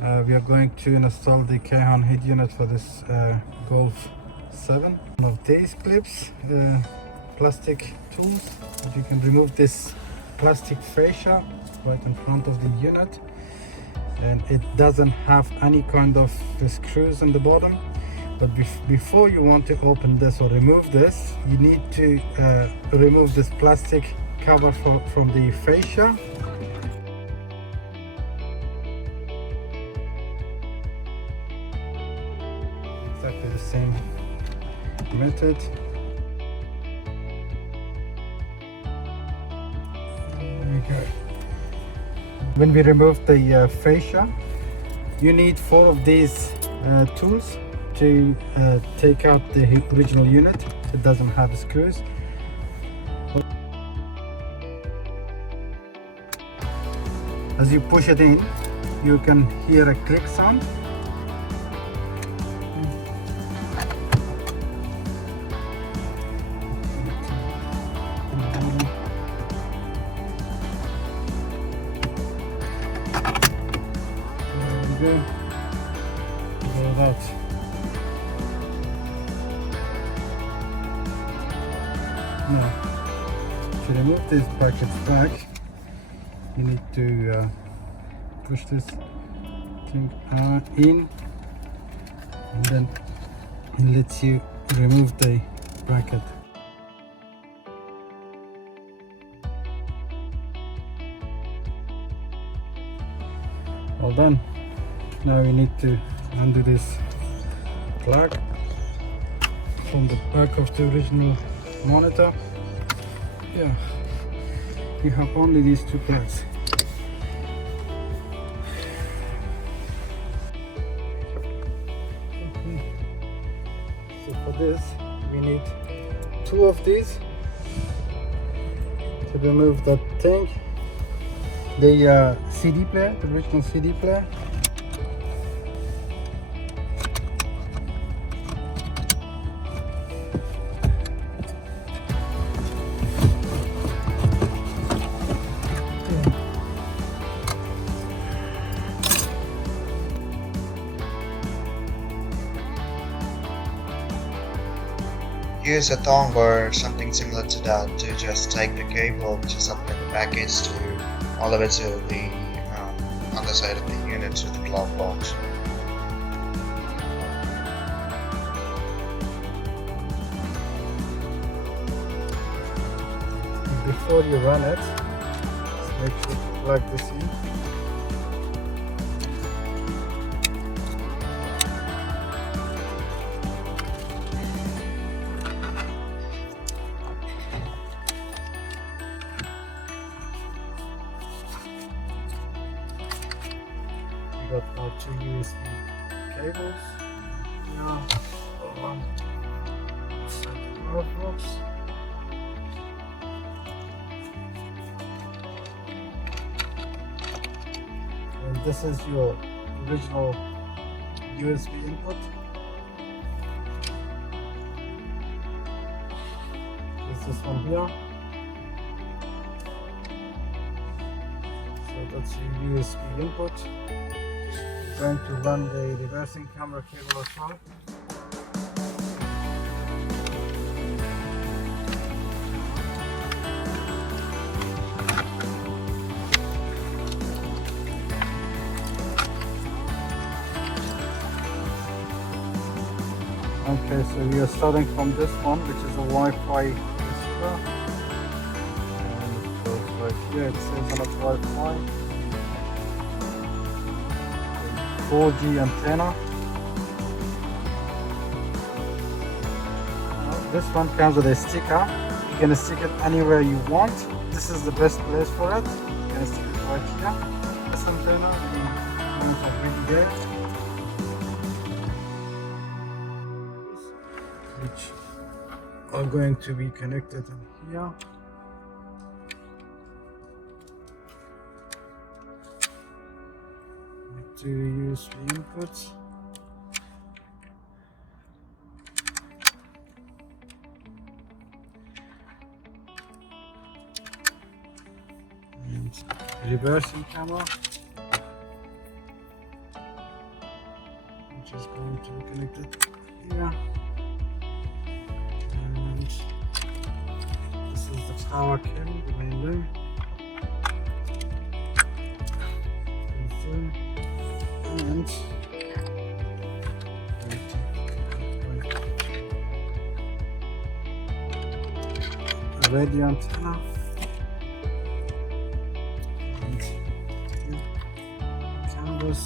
We are going to install the Kayhan head unit for this Golf 7. One of these clips, plastic tools, you can remove this plastic fascia right in front of the unit, and it doesn't have any kind of screws on the bottom. But before you want to open this or remove this, you need to remove this plastic cover from the fascia. Exactly the same method. There we go. When we remove the fascia, you need 4 of these tools to take out the original unit. It doesn't have screws. As you push it in, you can hear a click sound. There we go. Like that. Now, to remove these brackets back, you need to push this thing in, and then it lets you remove the bracket. All done. Now we need to undo this plug from the back of the original monitor. Yeah, you have only these 2 plugs. Okay. So for this we need 2 of these to remove that thing, the CD player, the original CD player. Use a thong or something similar to that to just take the cable which is up in the package to all the way to the underside of the unit to the glove box. Before you run it, just make sure to plug this in. We got our 2 USB cables. Now, one second glove box. And this is your original USB input. There's this one here. So that's your USB input. We're going to run the reversing camera cable as well. Okay, so we are starting from this one, which is a Wi-Fi receiver. And it goes right here, it says on it's Wi-Fi. 4G antenna. This one comes with a sticker. You can stick it anywhere you want. This is the best place for it. You can stick it right here. This antenna, the ones are pretty good, which are going to be connected in here. To USB inputs. And reversing camera. which is going to be connected here. And this is the power cable, the main there. And a radio antenna. And cameras.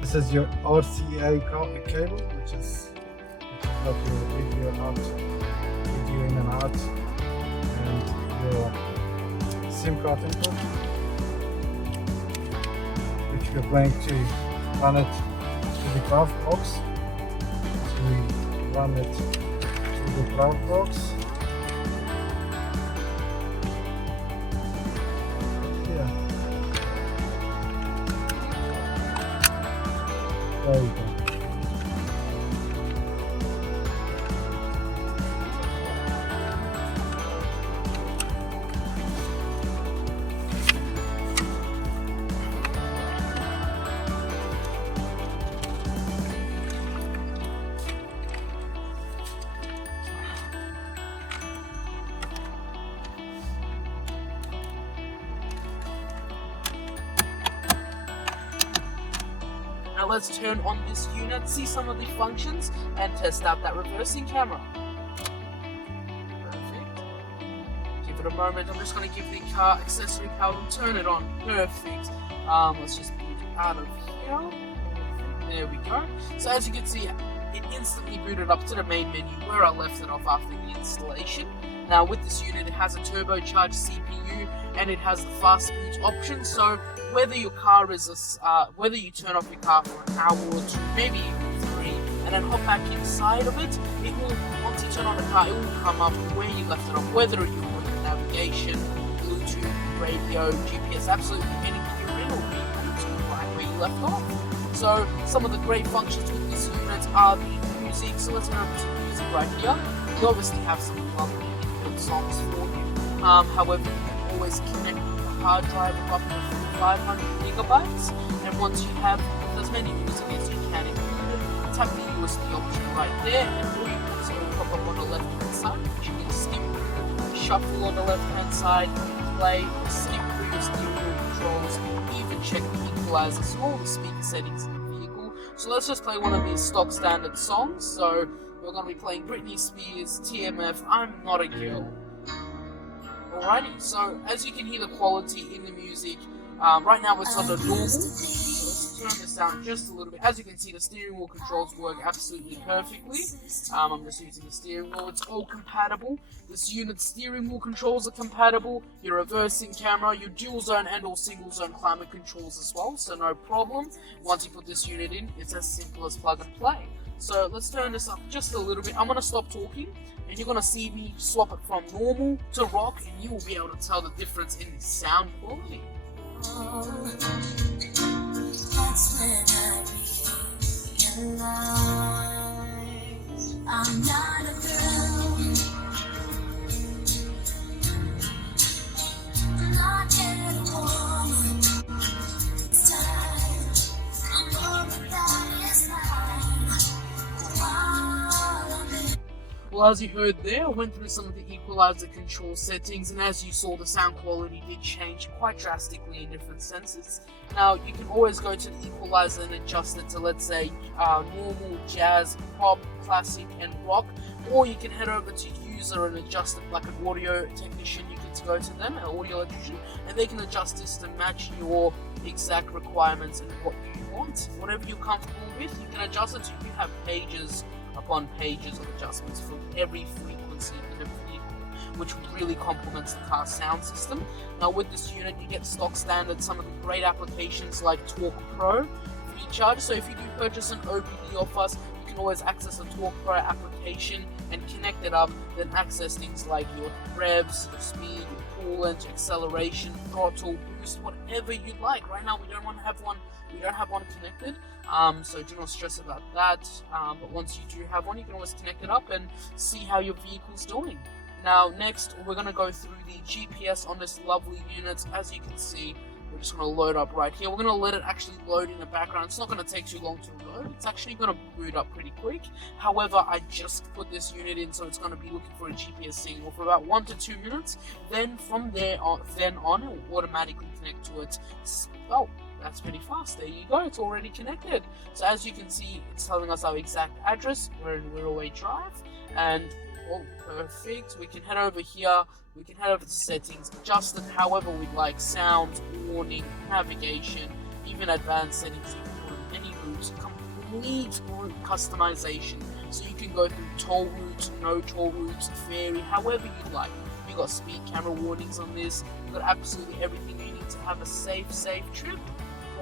This is your RCA cable, which is you can plug your video in and out, and your SIM card input. If you're going to run it to the Brav box, so we run it to the Brav box. There you go. Now let's turn on this unit, see some of the functions, and test out that reversing camera. Perfect. Give it a moment. I'm just going to give the car accessory power and turn it on. Perfect. Let's just boot it out of here. There we go. So as you can see, it instantly booted up to the main menu where I left it off after the installation. Now with this unit, it has a turbocharged CPU and it has the fast boot option. So whether your car is whether you turn off your car for an hour or two, maybe even 3, and then hop back inside of it, it will, once you turn on the car, it will come up where you left it off, whether you're on navigation, Bluetooth, radio, GPS, absolutely anything you're in will be Bluetooth right where you left off. So some of the great functions with this unit are the music. So let's go over to music right here. We obviously have some lovely inbuilt songs for you. However, you can always connect the hard drive up to 500 gigabytes, and once you have as many music as you can include it, tap the USB option right there, and all you can see will pop up on the left hand side, which you can skip through, shuffle on the left hand side, play, skip through your stereo controls, even check the equalizer, so all the speaker settings in the vehicle. So let's just play one of these stock standard songs. So we're going to be playing Britney Spears, TMF, I'm Not a Girl. Alrighty, so as you can hear the quality in the music, right now it's on the normal, so let's turn this down just a little bit. As you can see, the steering wheel controls work absolutely perfectly. I'm just using the steering wheel, it's all compatible. This unit's steering wheel controls are compatible, your reversing camera, your dual zone and or single zone climate controls as well, so no problem. Once you put this unit in, it's as simple as plug and play. So let's turn this up just a little bit. I'm going to stop talking and you're going to see me swap it from normal to rock, and you will be able to tell the difference in the sound quality. That's when I realize I'm not a girl, not yet a woman. It's time, I'm more than that is mine. While I'm in. Well, as you heard there, I went through some of the equalizer control settings, and as you saw, the sound quality did change quite drastically in different senses. Now, you can always go to the equalizer and adjust it to, let's say, normal, jazz, pop, classic, and rock, or you can head over to user and adjust it like an audio technician. You can go to them, an audio electrician, and they can adjust this to match your exact requirements and what you want. Whatever you're comfortable with, you can adjust it so you have pages upon pages of adjustments for every frequency in a vehicle, which really complements the car's sound system. Now with this unit, you get stock standard some of the great applications like Talk Pro free charge. So if you do purchase an OBD off us, you can always access a Talk Pro application and connect it up, then access things like your revs, your speed, your coolant, acceleration, throttle, boost, whatever you'd like. Right now we don't have one connected, so do not stress about that. But once you do have one, you can always connect it up and see how your vehicle's doing. Now next, we're going to go through the GPS on this lovely unit. As you can see, we're just going to load up right here. We're going to let it actually load in the background. It's not going to take too long to load. It's actually going to boot up pretty quick. However, I just put this unit in, so it's going to be looking for a GPS signal for about 1 to 2 minutes. Then from there on, it will automatically connect to it. Oh, that's pretty fast. There you go. It's already connected. So as you can see, it's telling us our exact address. We're in Wirraway Drive, and oh, perfect. We can head over here. We can head over to settings, adjust it however we'd like. Sound, warning, navigation, even advanced settings. You can put any routes, complete route customization. So you can go through toll routes, no toll routes, ferry, however you'd like. You've got speed camera warnings on this. You've got absolutely everything you need to have a safe trip.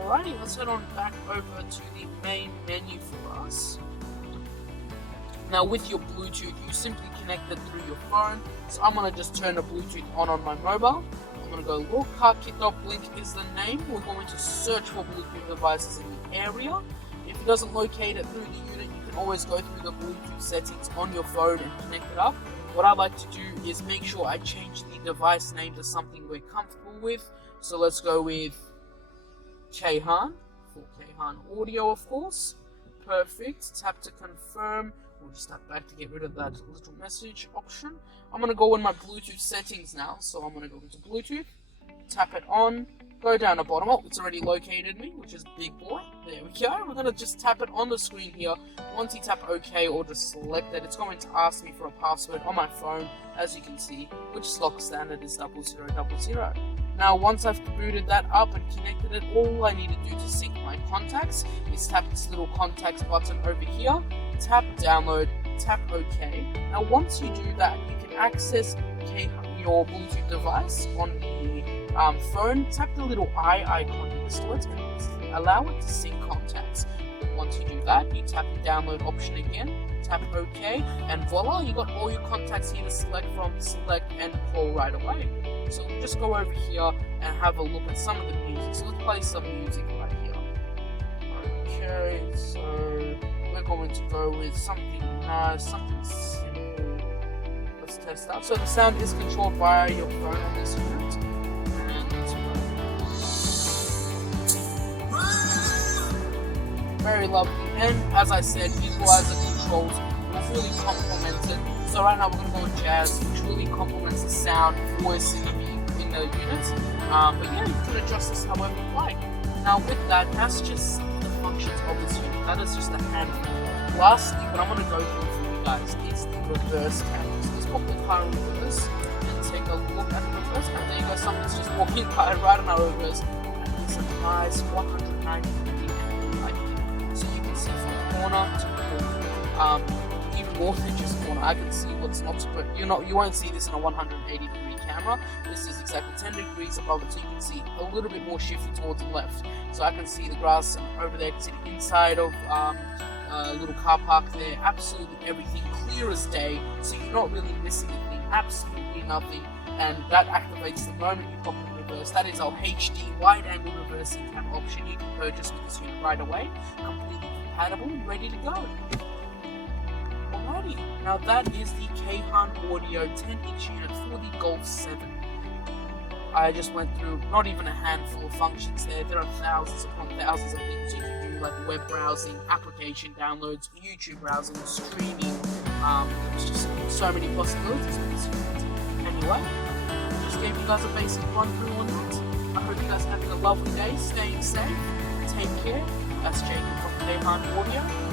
Alrighty, let's head on back over to the main menu for us. Now with your Bluetooth, you simply connect it through your phone. So I'm going to just turn the Bluetooth on my mobile. I'm going to go look, CarKit.blink is the name. We're going to search for Bluetooth devices in the area. If it doesn't locate it through the unit, you can always go through the Bluetooth settings on your phone and connect it up. What I like to do is make sure I change the device name to something we're comfortable with. So let's go with Kayhan, for Kayhan Audio of course. Perfect, tap to confirm. We'll just tap back to get rid of that little message option. I'm going to go in my Bluetooth settings now. So I'm going to go into Bluetooth, tap it on, go down the bottom. Oh, it's already located me, which is big boy. There we go. We're going to just tap it on the screen here. Once you tap OK or just select it, it's going to ask me for a password on my phone, as you can see, which stock standard is 0000. Now, once I've booted that up and connected it, all I need to do to sync my contacts is tap this little contacts button over here, tap download, tap OK. Now, once you do that, you can access your Bluetooth device on the phone. Tap the little eye icon next to it and allow it to sync contacts. Once you do that, you tap the download option again, tap OK, and voila, you got all your contacts here to select from, select and call right away. So we'll just go over here and have a look at some of the music. So let's play some music right here. Okay, so we're going to go with something nice, something simple. Let's test out. So the sound is controlled via your phone on this unit. And let's go. Very lovely. And as I said, equalizer controls will really complement it. So right now we're going to go with jazz, which really complements the sound, voice in the unit. But yeah, you can adjust this however you like. Now with that, that's just some of the functions of this unit. That is just a handful. Lastly, what I'm going to go through for you guys is the reverse camera. So let's pop the car in reverse and take a look at the reverse camera. There you go, someone's just walking by right on our reverse. And it's a nice 190 degree angle right here. So you can see from corner to corner. Even more than just corner, I can see what's not to put. You won't see this in a 180 degree camera. This is exactly 10 degrees above it, so you can see a little bit more shifted towards the left. So I can see the grass over there, I can see the inside of a little car park there, absolutely everything clear as day, so you're not really missing a thing, absolutely nothing. And that activates the moment you pop in reverse. That is our HD wide angle reversing camera option you can purchase with this unit right away, completely compatible and ready to go. Alrighty, now that is the Kayhan Audio 10-inch unit for the Golf 7. I just went through not even a handful of functions there. There are thousands upon thousands of things you can do, like web browsing, application downloads, YouTube browsing, streaming. There's just so many possibilities with this unit. Anyway, just gave you guys a basic run through on that. I hope you guys are having a lovely day, staying safe, take care. That's Jacob from Kayhan Audio.